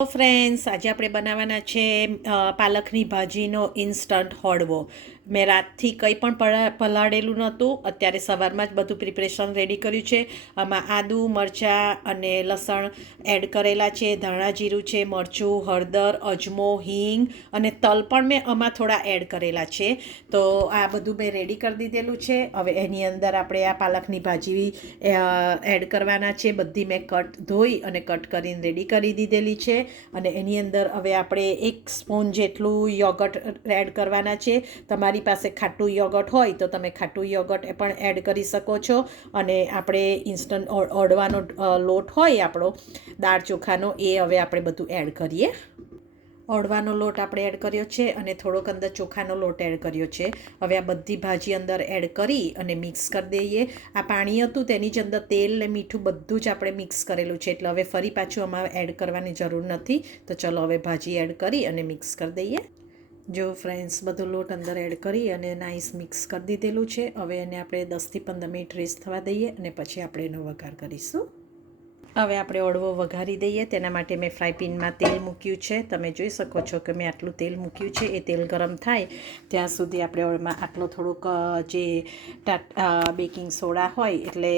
તો ફ્રેન્ડ્સ આજે આપણે બનાવવાના છે પાલકની ભાજીનો ઇન્સ્ટન્ટ હળવો. મેં રાતથી કંઈ પણ પલાળેલું નહોતું, અત્યારે સવારમાં જ બધું પ્રિપરેશન રેડી કર્યું છે. આમાં આદુ, મરચાં અને લસણ એડ કરેલા છે, ધાણા જીરું છે, મરચું, હળદર, અજમો, હિંગ અને તલ પણ મેં આમાં થોડા એડ કરેલા છે. તો આ બધું મેં રેડી કરી દીધેલું છે. હવે એની અંદર આપણે આ પાલકની ભાજી એડ કરવાના છે. બધી મેં ધોઈ અને કટ કરીને રેડી કરી દીધેલી છે. અને એની અંદર હવે આપણે 1 સ્પૂન જેટલું યોગર્ટ એડ કરવાના છે. તમારી પાસે ખાટું યોગર્ટ હોય તો તમે ખાટું યોગર્ટ પણ એડ કરી શકો છો. અને આપણે ઇન્સ્ટન્ટ ઓળવાનો લોટ હોય આપણો દાળ ચોખાનો, એ હવે આપણે બધું એડ કરીએ. ઓળવાનો લોટ આપણે એડ કર્યો છે અને થોડોક અંદર ચોખાનો લોટ એડ કર્યો છે. હવે આ બધી ભાજી અંદર એડ કરી અને મિક્સ કરી દઈએ. આ પાણી હતું તેની જ અંદર તેલ ને મીઠું બધું જ આપણે મિક્સ કરેલું છે, એટલે હવે ફરી પાછું આમાં એડ કરવાની જરૂર નથી. તો ચલો હવે ભાજી એડ કરી અને મિક્સ કરી દઈએ. જો ફ્રેન્ડ્સ, બધો લોટ અંદર એડ કરી અને નાઇસ મિક્સ કરી દીધેલું છે. હવે એને આપણે 10થી 15 મિનિટ રેસ્ટ થવા દઈએ અને પછી આપણે એનો વઘાર કરીશું. હવે આપણે ઓળવો વઘારી દઈએ. તેના માટે મેં ફ્રાય પેનમાં તેલ મૂક્યું છે. તમે જોઈ શકો છો કે મેં આટલું તેલ મૂક્યું છે. એ તેલ ગરમ થાય ત્યાં સુધી આપણે ઓળમાં આટલો થોડોક જે બેકિંગ સોડા હોય, એટલે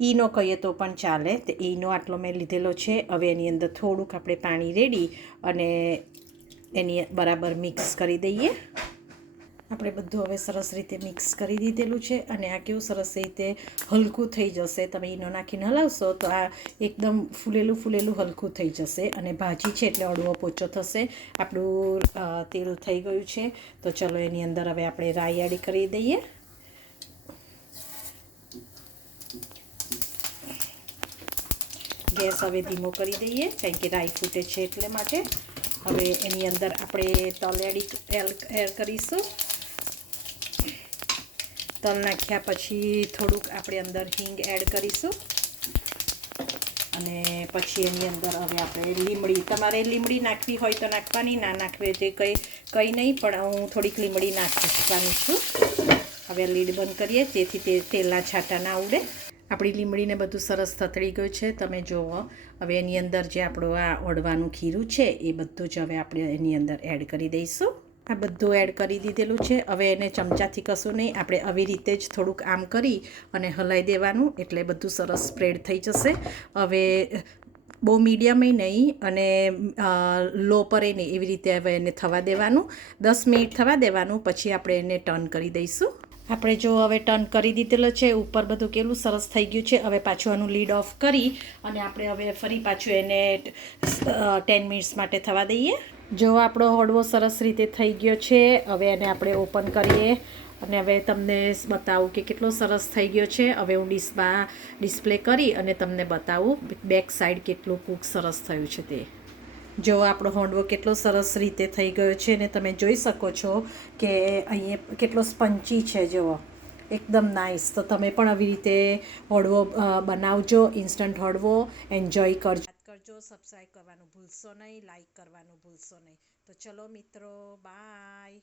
ઈનો કહીએ તો પણ ચાલે, તો ઈનો આટલો મેં લીધેલો છે. હવે એની અંદર થોડુંક આપણે પાણી રેડી અને એની બરાબર મિક્સ કરી દઈએ. આપણે બધું હવે સરસ રીતે મિક્સ કરી દીધેલું છે અને આ કેવું સરસ રીતે હલકું થઈ જશે. તમે ઈનો નાખીને હલાવશો તો આ એકદમ ફૂલેલું હલકું થઈ જશે અને ભાજી છે એટલે અડવો પોચો થશે. આપણું તેલ થઈ ગયું છે. તો ચલો એની અંદર હવે આપણે રાઈ એડ કરી દઈએ. ગેસ હવે ધીમો કરી દઈએ, કારણ કે રાઈ ફૂટે છે એટલે માટે. હવે એની અંદર આપણે તલ એડ કરીશું. તલ નાખ્યા પછી થોડુંક આપણે અંદર હિંગ એડ કરીશું અને પછી એની અંદર હવે આપણે લીમડી, તમારે લીમડી નાખવી હોય તો નાખવાની, ના નાખવી હોય તો કંઈ નહીં, પણ હું થોડીક લીમડી નાખવાની છું. હવે લીડ બંધ કરીએ જેથી તે તેલના છાંટા ના ઉડે. આપણી લીમડીને બધું સરસ થતળી ગયું છે, તમે જુઓ. હવે એની અંદર જે આપણું આ ઓળવાનું ખીરું છે એ બધું જ હવે આપણે એની અંદર એડ કરી દઈશું. આ બધું એડ કરી દીધેલું છે. હવે એને ચમચાથી કશું નહીં, આપણે આવી રીતે જ થોડુંક આમ કરી અને હલાવી દેવાનું, એટલે બધું સરસ સ્પ્રેડ થઈ જશે. હવે બહુ મીડિયમે નહીં અને લો પર નહીં, એવી રીતે હવે એને થવા દેવાનું. 10 મિનિટ થવા દેવાનું, પછી આપણે એને ટર્ન કરી દઈશું. આપણે જો હવે ટર્ન કરી દીધેલો છે, ઉપર બધું કેટલું સરસ થઈ ગયું છે. હવે પાછું આનું લીડ ઓફ કરી અને આપણે હવે ફરી પાછું એને 10 મિનિટ્સ માટે થવા દઈએ. જો આપણો હળવો સરસ રીતે થઈ ગયો છે. હવે એને આપણે ઓપન કરીએ અને હવે તમને બતાવું કે કેટલો સરસ થઈ ગયો છે. હવે હું ડીશમાં ડિસ્પ્લે કરી અને તમને બતાવું બેક સાઈડ કેટલું કૂક સરસ થયું છે તે. જો આપણો હોંડવો કેટલો સરસ રીતે થઈ ગયો છે ને તમે જોઈ શકો છો કે અહીંયા કેટલો સ્પંચી છે. જુઓ, એકદમ નાઇસ. તો તમે પણ આવી રીતે હળવો બનાવજો, ઇન્સ્ટન્ટ હળવો. એન્જોય કરજો. સબસ્ક્રાઈબ કરવાનું ભૂલશો નહીં, લાઈક કરવાનું ભૂલશો નહીં. તો ચલો મિત્રો, બાય.